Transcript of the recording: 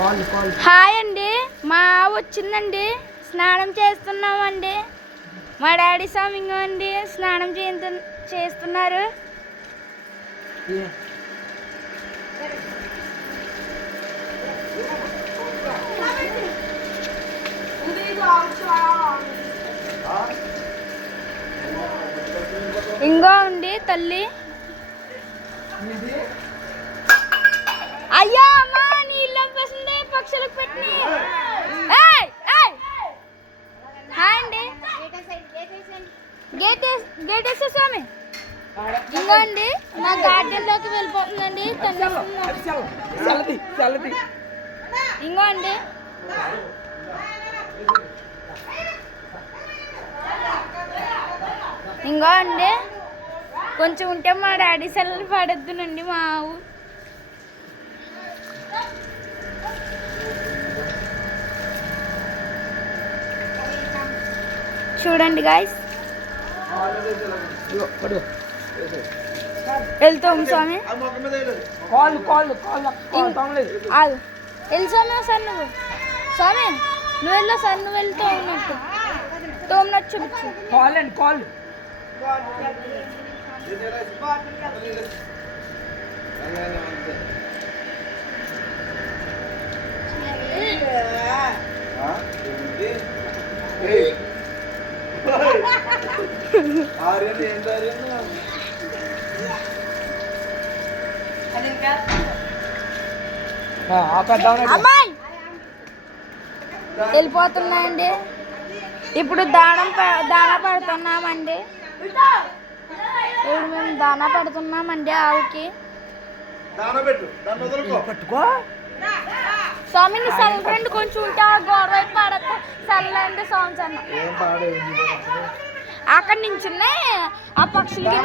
Hi అండి, మా వచ్చిందండి, స్నానం చేస్తున్నామండి. మా డాడీ స్వామింగ్ అండి, స్నానం చేస్తున్నారు. ఇంకో అండి తల్లి. అయ్యా అమ్మా, నీళ్ళు పంపేసింది పక్షులకు పెట్టి. హాయ్ అండి, గేట్ వేసే స్వామి. ఇంకో అండి, నా గార్డెన్ లోకి వెళ్ళిపోతుందండి. ఇంకో అండి, ఇంకో అండి, కొంచెం ఉంటే మా డాడీ సెల్లు పడద్దునండి. మా ఆవు చూడండి గాయస్, వెళ్తాం స్వామి. వెళ్ళు స్వామి సార్, నువ్వు స్వామి నువ్వు వెళ్ళు సార్, నువ్వు వెళ్తూ ఉన్నట్టు తోమనట్టు చూపించు. వెళ్ళిపోతున్నాయండి. ఇప్పుడు దానా పెడుతున్నామండి. ఇప్పుడు మేము దానా పెడుతున్నామండి ఆవుకి. స్వామి నీ సెల్ ఫ్రెండ్ కొంచెం ఉంటే ఆ గోడ వైపు పాడతా. సెల్లండి సాంగ్స్ అన్న అక్కడి నుంచి ఉన్నాయి ఆ పక్షులకి.